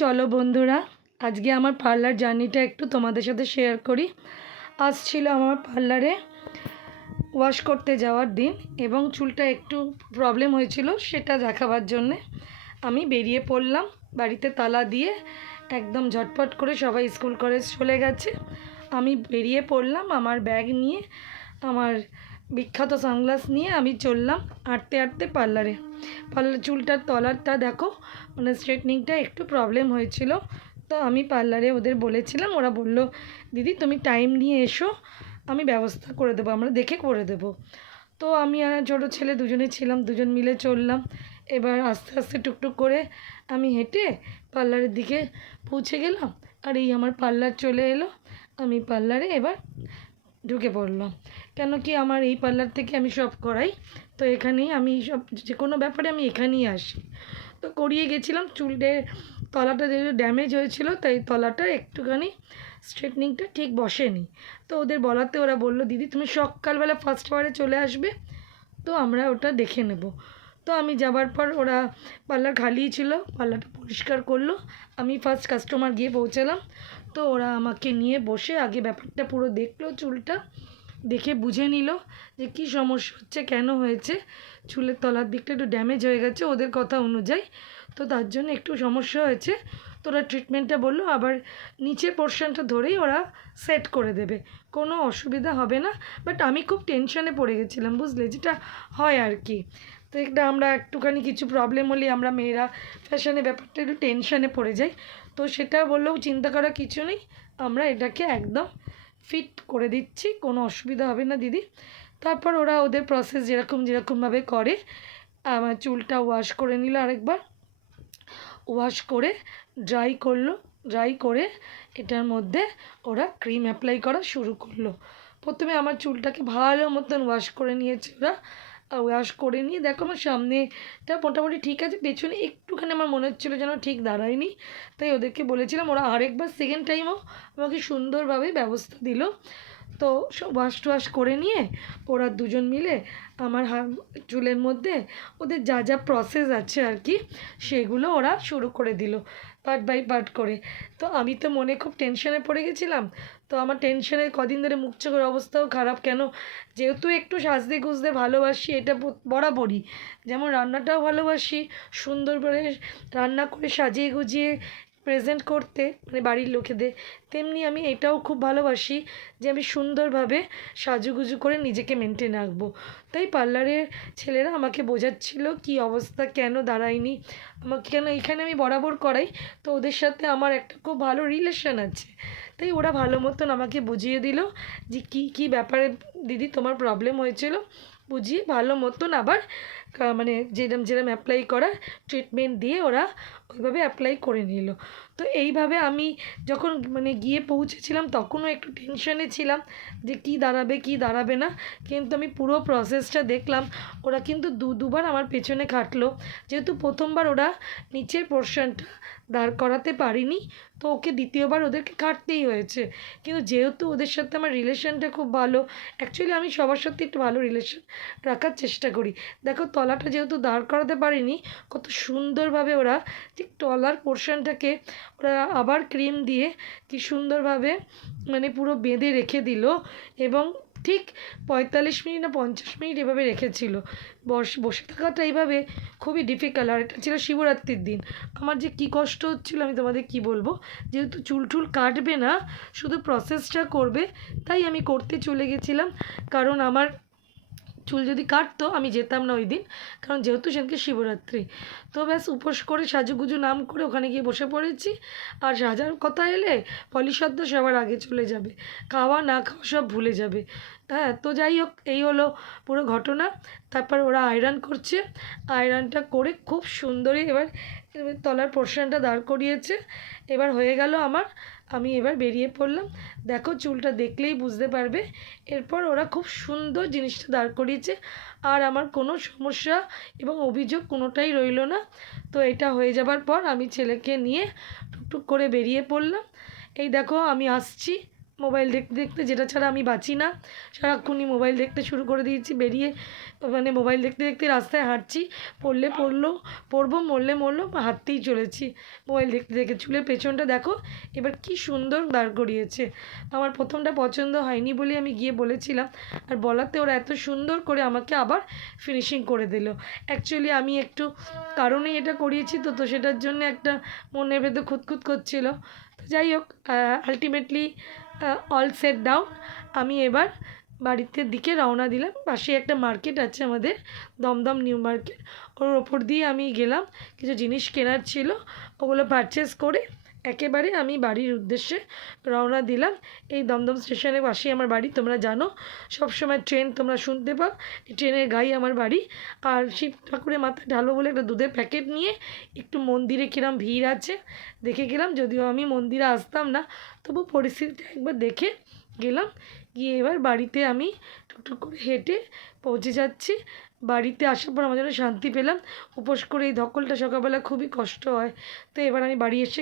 চলো বন্ধুরা, আজকে আমার পার্লার জার্নিটা একটু তোমাদের সাথে শেয়ার করি। আজ ছিল আমার পার্লারে ওয়াশ করতে যাওয়ার দিন এবং চুলটা একটু প্রবলেম হয়েছিল, সেটা দেখাবার জন্যে আমি বেরিয়ে পড়লাম। বাড়িতে তালা দিয়ে একদম ঝটপট করে সবাই স্কুল কলেজ চলে গেছে, আমি বেরিয়ে পড়লাম আমার ব্যাগ নিয়ে, আমার বিখ্যাত সানগ্লাস নিয়ে আমি চললাম হাঁটতে হাঁটতে পার্লারে। চুলটার তলারটা দেখো, মানে স্ট্রেটনিংটা একটু প্রবলেম হয়েছিল, তো আমি পার্লারে ওদের বলেছিলাম, ওরা বলল দিদি তুমি টাইম নিয়ে এসো, আমি ব্যবস্থা করে দেবো, আমরা দেখে করে দেবো। তো আমি আর ছোটো ছেলে দুজনে ছিলাম, দুজন মিলে চললাম। এবার আস্তে আস্তে টুকটুক করে আমি হেঁটে পার্লারের দিকে পৌঁছে গেলাম, আর এই আমার পার্লার চলে এলো। আমি পার্লারে এবার ঢুকে পড়লাম, কেন কি আমার এই পার্লার থেকে আমি সব করাই, তো এখানেই আমি সব যে কোনো ব্যাপারে আমি এখানেই আসি। তো করিয়ে গেছিলাম, চুলের তলাটা যেহেতু ড্যামেজ হয়েছিল, তাই তলাটা একটুখানি স্ট্রেটনিংটা ঠিক বসেনি। তো ওদের বলাতে ওরা বললো দিদি তুমি সকালবেলা ফার্স্ট আওয়ারে চলে আসবে, তো আমরা ওটা দেখে নেব। তো আমি যাবার পর ওরা পার্লার খালিই ছিল, পার্লারটা পরিষ্কার করলো, আমি ফার্স্ট কাস্টমার গিয়ে পৌঁছালাম। তো ওরা আমাকে নিয়ে বসে আগে ব্যাপারটা পুরো দেখলো, চুলটা দেখে বুঝে নিল যে কী সমস্যা হচ্ছে, কেন হয়েছে। চুলের তলার দিকটা একটু ড্যামেজ হয়ে গেছে ওদের কথা অনুযায়ী, তো তার জন্য একটু সমস্যা হয়েছে। তো ওরা ট্রিটমেন্টটা বললো আবার নিচের পোর্শনটা ধরেই ওরা সেট করে দেবে, কোনো অসুবিধা হবে না। বাট আমি খুব টেনশানে পড়ে গেছিলাম, বুঝলে, যেটা হয় আর কি। তো একটা আমরা একটুখানি কিছু প্রবলেম হলে আমরা মেয়েরা ফ্যাশনের ব্যাপারটা একটু টেনশানে পড়ে যাই। তো সেটা বললেও চিন্তা করার কিছু নেই, আমরা এটাকে একদম ফিট করে দিচ্ছি, কোনো অসুবিধা হবে না দিদি। তারপর ওরা ওদের প্রসেস যেরকমভাবে করে আমার চুলটা ওয়াশ করে নিল, আরেকবার ওয়াশ করে ড্রাই করলো, ড্রাই করে এটার মধ্যে ওরা ক্রিম অ্যাপ্লাই করা শুরু করলো। প্রথমে আমার চুলটাকে ভালো মতন ওয়াশ করে নিয়েছে ওরা, ওয়াশ করে নিয়ে দেখো আমার সামনেটা মোটামুটি ঠিক আছে, পেছনে একটুখানি আমার মনে হচ্ছিলো যেন ঠিক দাঁড়ায়নি, তাই ওদেরকে বলেছিলাম, ওরা আরেকবার সেকেন্ড টাইমও আমাকে সুন্দরভাবে ব্যবস্থা দিল। তো সব ওয়াশ টোয়াশ করে নিয়ে ওরা দুজন মিলে আমার চুলের মধ্যে ওদের যা যা প্রসেস আছে আর কি, সেগুলো ওরা শুরু করে দিল পার্ট বাই পার্ট করে। তো আমি তো মনে খুব টেনশনে পড়ে গেছিলাম, তো আমার টেনশনে কদিন ধরে মুখ চোখের অবস্থাও খারাপ, কেন যেহেতু একটু সাজতে গুজতে ভালোবাসি, এটা বরাবরই, যেমন রান্নাটাও ভালোবাসি, সুন্দর করে রান্না করে সাজিয়ে গুজিয়ে প্রেজেন্ট করতে মানে বাড়ির লোকেদের, তেমনি আমি এটাও খুব ভালোবাসি যে আমি সুন্দরভাবে সাজুগুজু করে নিজেকে মেনটেন রাখবো। তাই পার্লারের ছেলেরা আমাকে বোঝাচ্ছিল কি অবস্থা, কেন দাঁড়ায়নি, আমাকে কেন এখানে আমি বরাবর করাই, তো ওদের সাথে আমার একটা খুব ভালো রিলেশন আছে, তাই ওরা ভালো মতন আমাকে বুঝিয়ে দিল যে কী কী ব্যাপারে দিদি তোমার প্রবলেম হয়েছিল, বুঝিয়ে ভালো মতন আবার মানে যেরম অ্যাপ্লাই করার ট্রিটমেন্ট দিয়ে ওরা ওইভাবে অ্যাপ্লাই করে নিল। তো এইভাবে আমি যখন মানে গিয়ে পৌঁছেছিলাম তখনও একটু টেনশনে ছিলাম যে কী দাঁড়াবে কী দাঁড়াবে না, কিন্তু আমি পুরো প্রসেসটা দেখলাম। ওরা কিন্তু দুবার আমার পেছনে খাটলো, যেহেতু প্রথমবার ওরা নিচের পোর্শনটা দাঁড় করাতে পারিনি, তো ওকে দ্বিতীয়বার ওদেরকে কাটতেই হয়েছে। কিন্তু যেহেতু ওদের সাথে আমার রিলেশনটা খুব ভালো, অ্যাকচুয়ালি আমি সবার সাথে একটু ভালো রিলেশন রাখার চেষ্টা করি। দেখো তলাটা যেহেতু দাঁড় করাতে পারিনি, কত সুন্দরভাবে ওরা ঠিক তলার পোর্শনটাকে ওরা আবার ক্রিম দিয়ে কি সুন্দরভাবে মানে পুরো বেঁধে রেখে দিল, এবং ঠিক 45 মিনিট না 50 মিনিট এভাবে রেখেছিল। বসে থাকাটা এইভাবে খুবই ডিফিকাল্ট, আর এটা ছিল শিবরাত্রির দিন। আমার যে কী কষ্ট হচ্ছিল আমি তোমাদের কি বলবো, যেহেতু চুল টুল কাটবে না, শুধু প্রসেসটা করবে, তাই আমি করতে চলে গেছিলাম। কারণ আমার চুল যদি কাটতো আমি যেতাম না ওই দিন, কারণ যেহেতু সেদিনকে শিবরাত্রি। তো ব্যাস উপোস করে সাজুগুজু নাম করে ওখানে গিয়ে বসে পড়েছি। আর সাজার কথা এলে পলিসদ্দ সবার আগে চলে যাবে, খাওয়া না খাওয়া সব ভুলে যাবে। হ্যাঁ, তো যাই হোক এই হলো পুরো ঘটনা। তারপর ওরা আয়রন করছে, আয়রনটা করে খুব সুন্দরই এবার তলার পোর্শনটা দাঁড় করিয়েছে। এবার হয়ে গেল আমার, আমি এবার বেরিয়ে পড়লাম। দেখো চুলটা দেখলেই বুঝতে পারবে। এরপর ওরা খুব সুন্দর জিনিসটা দাঁড় করিয়েছে, আর আমার কোনো সমস্যা এবং অভিযোগ কোনোটাই রইল না। তো এটা হয়ে যাবার পর আমি ছেলেকে নিয়ে টুকটুক করে বেরিয়ে পড়লাম। এই দেখো আমি আসছি মোবাইল দেখতে দেখতে, যেটা ছাড়া আমি বাঁচি না, সারাক্ষণই মোবাইল দেখতে শুরু করে দিয়েছি। বেরিয়ে মানে মোবাইল দেখতে দেখতে রাস্তায় হাঁটছি, পড়লে পড়লো, পড়বো, মরলে মরলো, হাঁটতেই চলেছি মোবাইল দেখতে দেখে। চুলের পেছনটা দেখো এবার কি সুন্দর দাঁড় করিয়েছে। আমার প্রথমটা পছন্দ হয়নি বলে আমি গিয়ে বলেছিলাম, আর বলাতে ওরা এত সুন্দর করে আমাকে আবার ফিনিশিং করে দিল। অ্যাকচুয়ালি আমি একটু কারণেই এটা করিয়েছি, তো তো সেটার জন্য একটা মনের ভেতর খুঁতখুত করছিল। তো যাই হোক, আলটিমেটলি অল সেট ডাউন। আমি এবার বাড়িতে দিকে রওনা দিলাম। পাশে একটা মার্কেট আছে আমাদের, দমদম নিউ মার্কেট, ওর ওপর দিয়ে আমি গেলাম। কিছু জিনিস কেনার ছিল, ওগুলো পারচেস করে একেবারে আমি বাড়ির উদ্দেশ্যে রওনা দিলাম। এই দমদম স্টেশনের পাশেই আমার বাড়ি। তোমরা জানো সবসময় ট্রেন তোমরা শুনতে পাও, এই ট্রেনের গায়ে আমার বাড়ি। আর শিব ঠাকুরের মাথায় ঢালো বলে একটা দুধের প্যাকেট নিয়ে একটু মন্দিরে কিরম ভিড় আছে দেখে গেলাম। যদিও আমি মন্দিরে আসতাম না, তবু পরিস্থিতিটা একবার দেখে গেলাম। গিয়ে এবার বাড়িতে আমি টুকটুক করে হেঁটে পৌঁছে যাচ্ছি। বাড়িতে আসার পর আমার যেন শান্তি পেলাম। উপোস করে এই ধকলটা সকালবেলা খুবই কষ্ট হয়। তো এবার আমি বাড়ি এসে